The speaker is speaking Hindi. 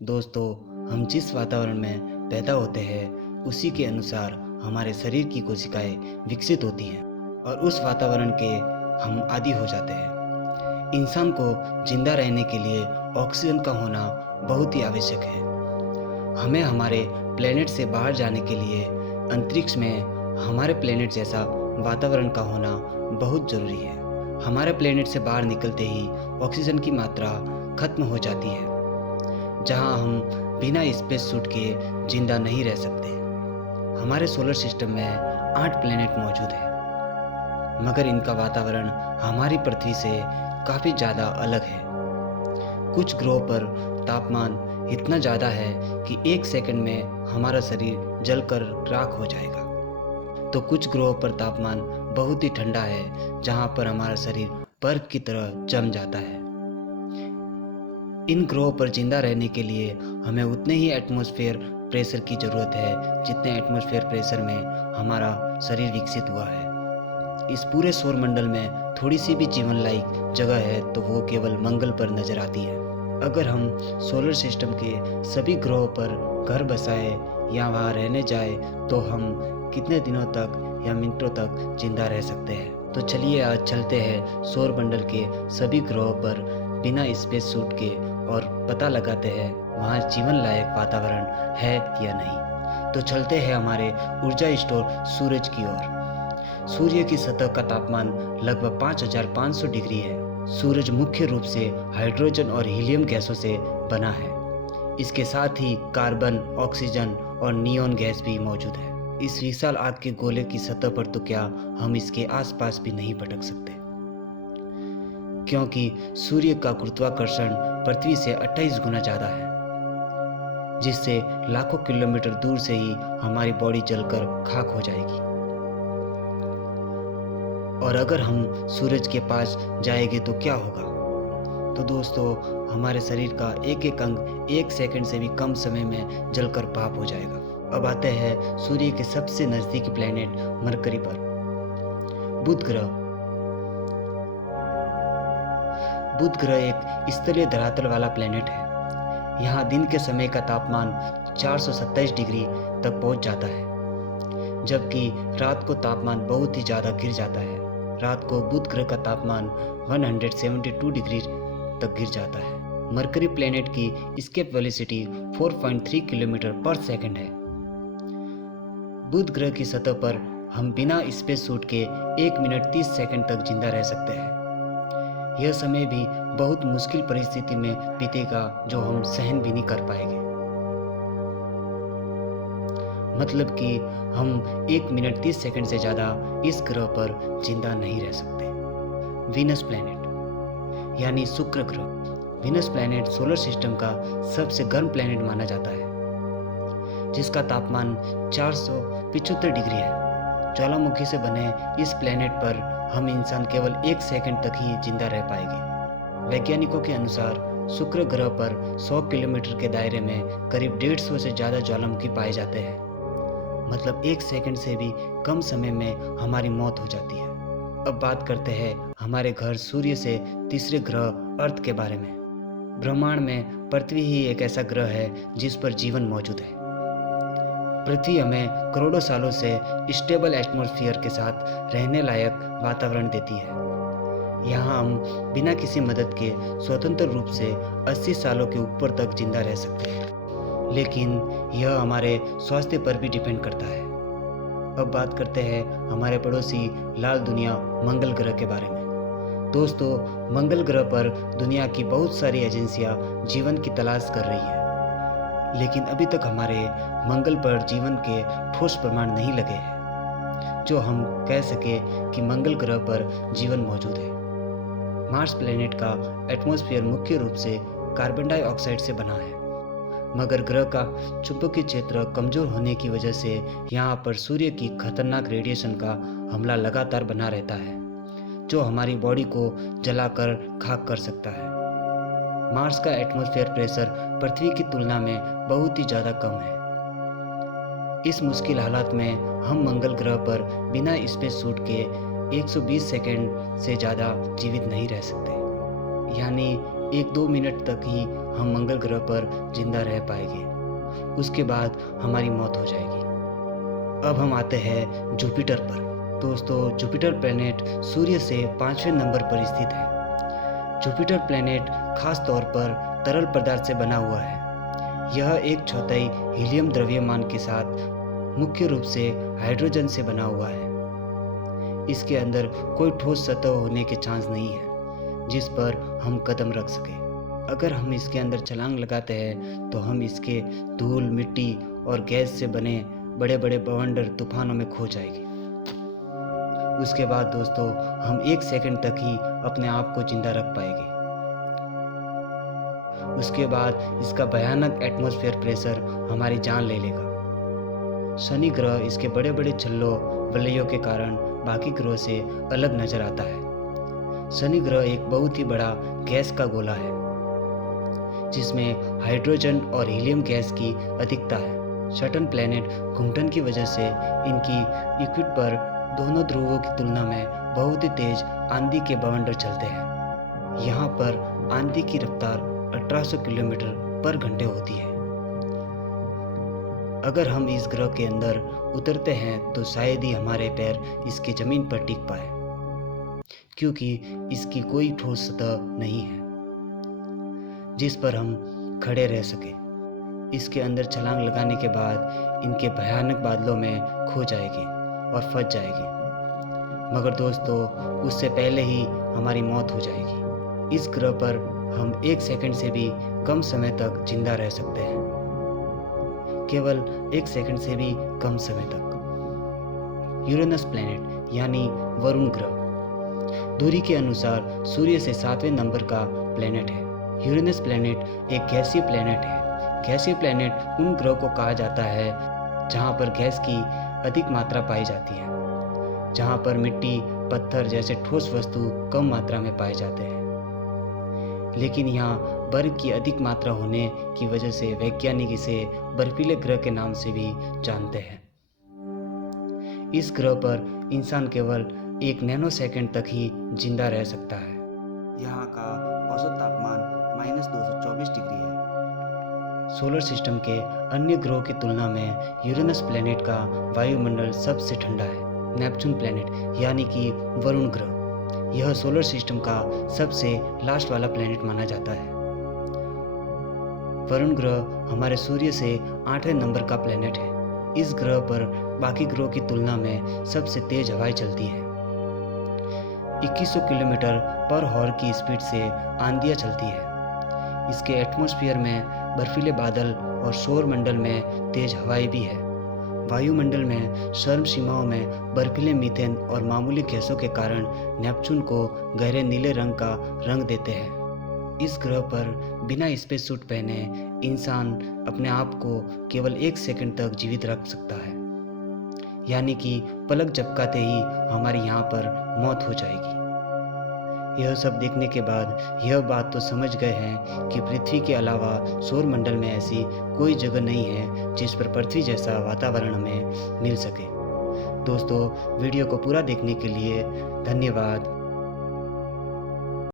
दोस्तों, हम जिस वातावरण में पैदा होते हैं उसी के अनुसार हमारे शरीर की कोशिकाएं विकसित होती हैं और उस वातावरण के हम आदी हो जाते हैं। इंसान को जिंदा रहने के लिए ऑक्सीजन का होना बहुत ही आवश्यक है। हमें हमारे प्लेनेट से बाहर जाने के लिए अंतरिक्ष में हमारे प्लेनेट जैसा वातावरण का होना बहुत ज़रूरी है। हमारे प्लेनेट से बाहर निकलते ही ऑक्सीजन की मात्रा खत्म हो जाती है, जहां हम बिना स्पेस सूट के जिंदा नहीं रह सकते। हमारे सोलर सिस्टम में 8 प्लेनेट मौजूद हैं, मगर इनका वातावरण हमारी पृथ्वी से काफ़ी ज़्यादा अलग है। कुछ ग्रहों पर तापमान इतना ज़्यादा है कि 1 सेकंड में हमारा शरीर जलकर राख हो जाएगा, तो कुछ ग्रहों पर तापमान बहुत ही ठंडा है, जहां पर हमारा शरीर बर्फ की तरह जम जाता है। इन ग्रहों पर जिंदा रहने के लिए हमें उतने ही एटमॉस्फेयर प्रेशर की ज़रूरत है जितने एटमॉस्फेयर प्रेशर में हमारा शरीर विकसित हुआ है। इस पूरे सौरमंडल में थोड़ी सी भी जीवन लायक जगह है तो वो केवल मंगल पर नज़र आती है। अगर हम सोलर सिस्टम के सभी ग्रहों पर घर बसाए या वहाँ रहने जाए तो हम कितने दिनों तक या मिनटों तक जिंदा रह सकते हैं। तो चलिए आज चलते हैं सौरमंडल के सभी ग्रहों पर बिना स्पेस सूट के और पता लगाते हैं वहाँ जीवन लायक वातावरण है या नहीं। तो चलते हैं हमारे ऊर्जा स्टोर सूरज की ओर। सूर्य की सतह का तापमान लगभग 5500 डिग्री है। सूरज मुख्य रूप से हाइड्रोजन और हीलियम गैसों से बना है। इसके साथ ही कार्बन, ऑक्सीजन और नियॉन गैस भी मौजूद है। इस विशाल आग के गोले की सतह पर तो क्या हम इसके आसपास भी नहीं भटक सकते, क्योंकि सूर्य का गुरुत्वाकर्षण पृथ्वी से 28 गुना ज़्यादा है, जिससे लाखों किलोमीटर दूर से ही हमारी बॉडी जलकर खाक हो जाएगी। और अगर हम सूरज के पास जाएंगे तो क्या होगा? तो दोस्तों, हमारे शरीर का एक एक अंग 1 सेकंड से भी कम समय में जलकर भाप हो जाएगा। अब आते हैं सूर्य के सबसे नज़दीकी प्लेनेट मरकरी पर। बुध ग्रह। बुध ग्रह एक स्थलीय धरातल वाला प्लेनेट है। यहाँ दिन के समय का तापमान 427 डिग्री तक पहुँच जाता है, जबकि रात को तापमान बहुत ही ज़्यादा गिर जाता है। रात को बुध ग्रह का तापमान 172 डिग्री तक गिर जाता है। मरकरी प्लेनेट की एस्केप वेलोसिटी 4.3 किलोमीटर पर सेकंड है। बुध ग्रह की सतह पर हम बिना स्पेस सूट के 1 मिनट 30 सेकंड तक जिंदा रह सकते हैं। यह समय भी बहुत मुश्किल परिस्थिति में बीतेगा जो हम सहन भी नहीं कर पाएंगे। मतलब कि हम 1 मिनट 30 सेकंड से ज़्यादा इस ग्रह पर जिंदा नहीं रह सकते। वीनस प्लैनेट यानी शुक्र ग्रह। वीनस प्लैनेट सोलर सिस्टम का सबसे गर्म प्लैनेट माना जाता है, जिसका तापमान 475 डिग्री है। ज्वालामुखी से बने इस प्लैनेट पर हम इंसान केवल 1 सेकंड तक ही जिंदा रह पाएंगे। वैज्ञानिकों के अनुसार शुक्र ग्रह पर 100 किलोमीटर के दायरे में करीब 150 से ज़्यादा ज्वालामुखी पाए जाते हैं। मतलब 1 सेकंड से भी कम समय में हमारी मौत हो जाती है। अब बात करते हैं हमारे घर सूर्य से तीसरे ग्रह अर्थ के बारे में। ब्रह्मांड में पृथ्वी ही एक ऐसा ग्रह है जिस पर जीवन मौजूद है। पृथ्वी हमें करोड़ों सालों से स्टेबल एटमॉस्फेयर के साथ रहने लायक वातावरण देती है। यहाँ हम बिना किसी मदद के स्वतंत्र रूप से 80 सालों के ऊपर तक जिंदा रह सकते हैं, लेकिन यह हमारे स्वास्थ्य पर भी डिपेंड करता है। अब बात करते हैं हमारे पड़ोसी लाल दुनिया मंगल ग्रह के बारे में। दोस्तों, मंगल ग्रह पर दुनिया की बहुत सारी एजेंसियां जीवन की तलाश कर रही है, लेकिन अभी तक हमारे मंगल पर जीवन के ठोस प्रमाण नहीं लगे हैं जो हम कह सके कि मंगल ग्रह पर जीवन मौजूद है। मार्स प्लेनेट का एटमॉस्फेयर मुख्य रूप से कार्बन डाइऑक्साइड से बना है, मगर ग्रह का चुंबकीय क्षेत्र कमजोर होने की वजह से यहाँ पर सूर्य की खतरनाक रेडिएशन का हमला लगातार बना रहता है, जो हमारी बॉडी को जलाकर खाक कर सकता है। मार्स का एटमॉस्फेयर प्रेशर पृथ्वी की तुलना में बहुत ही ज़्यादा कम है। इस मुश्किल हालात में हम मंगल ग्रह पर बिना स्पेस सूट के 120 सेकंड से ज़्यादा जीवित नहीं रह सकते। यानी 1-2 मिनट तक ही हम मंगल ग्रह पर जिंदा रह पाएंगे, उसके बाद हमारी मौत हो जाएगी। अब हम आते हैं जुपिटर पर। दोस्तों, जुपिटर प्लैनेट सूर्य से 5वें नंबर पर स्थित है। जुपिटर प्लैनेट खास तौर पर तरल पदार्थ से बना हुआ है। यह 1/4 हीलियम द्रव्यमान के साथ मुख्य रूप से हाइड्रोजन से बना हुआ है। इसके अंदर कोई ठोस सतह होने के चांस नहीं है जिस पर हम कदम रख सके। अगर हम इसके अंदर छलांग लगाते हैं तो हम इसके धूल, मिट्टी और गैस से बने बड़े बड़े बवंडर तूफानों में खो जाएंगे। उसके बाद दोस्तों, हम 1 सेकंड तक ही अपने आप को जिंदा रख पाएंगे। उसके बाद इसका भयानक एटमॉस्फेयर प्रेशर हमारी जान ले लेगा। शनि ग्रह इसके बड़े बड़े छल्लों वलयों के कारण बाकी ग्रहों से अलग नजर आता है। शनि ग्रह एक बहुत ही बड़ा गैस का गोला है जिसमें हाइड्रोजन और हीलियम गैस की अधिकता है। सैटर्न प्लैनेट घुंघटन की वजह से इनकी इक्विट पर दोनों ध्रुवों की तुलना में बहुत ही तेज आंधी के बवंडर चलते हैं। यहाँ पर आंधी की रफ्तार 1800 किलोमीटर पर घंटे होती है। अगर हम इस ग्रह के अंदर उतरते हैं तो शायद ही हमारे पैर इसकी जमीन पर टिक पाए, क्योंकि इसकी कोई ठोस सतह नहीं है जिस पर हम खड़े रह सके। इसके अंदर छलांग लगाने के बाद इनके भयानक बादलों में खो जाएगी और फंस जाएगी, मगर दोस्तों उससे पहले ही हमारी मौत हो जाएगी। इस ग्रह पर हम 1 सेकंड से भी कम समय तक जिंदा रह सकते हैं, केवल 1 सेकंड से भी कम समय तक। यूरेनस प्लैनेट यानी वरुण ग्रह दूरी के अनुसार सूर्य से 7वें नंबर का प्लैनेट है। यूरेनस प्लैनेट एक गैसीय प्लैनेट है। गैसीय प्लैनेट उन ग्रह को कहा जाता है जहां पर गैस की अधिक मात्रा पाई जाती है, जहां पर मिट्टी, पत्थर जैसे ठोस वस्तु कम मात्रा में पाए जाते हैं। लेकिन यहाँ बर्फ की अधिक मात्रा होने की वजह से वैज्ञानिक इसे बर्फीले ग्रह के नाम से भी जानते हैं। इस ग्रह पर इंसान केवल 1 नैनो सेकंड तक ही जिंदा रह सकता है। यहाँ का औसत तापमान -224 डिग्री है। सोलर सिस्टम के अन्य ग्रहों की तुलना में यूरेनस प्लैनेट का वायुमंडल सबसे ठंडा है। नेपच्यून प्लैनेट यानी कि वरुण ग्रह, यह सोलर सिस्टम का सबसे लास्ट वाला प्लैनेट माना जाता है। वरुण ग्रह हमारे सूर्य से 8वें नंबर का प्लैनेट है। इस ग्रह पर बाकी ग्रहों की तुलना में सबसे तेज हवाएं चलती है। 2100 किलोमीटर पर हॉर की स्पीड से आंधियां चलती है। इसके एटमॉस्फेयर में बर्फीले बादल और सौर मंडल में तेज हवाएं भी है। वायुमंडल में चरम सीमाओं में बर्फीले मीथेन और मामूली गैसों के कारण नेपच्यून को गहरे नीले रंग का रंग देते हैं। इस ग्रह पर बिना स्पेस सूट पहने इंसान अपने आप को केवल 1 सेकंड तक जीवित रख सकता है, यानी कि पलक झपकाते ही हमारी यहाँ पर मौत हो जाएगी। यह सब देखने के बाद यह बात तो समझ गए हैं कि पृथ्वी के अलावा सौर मंडल में ऐसी कोई जगह नहीं है जिस पर पृथ्वी जैसा वातावरण हमें मिल सके। दोस्तों, वीडियो को पूरा देखने के लिए धन्यवाद।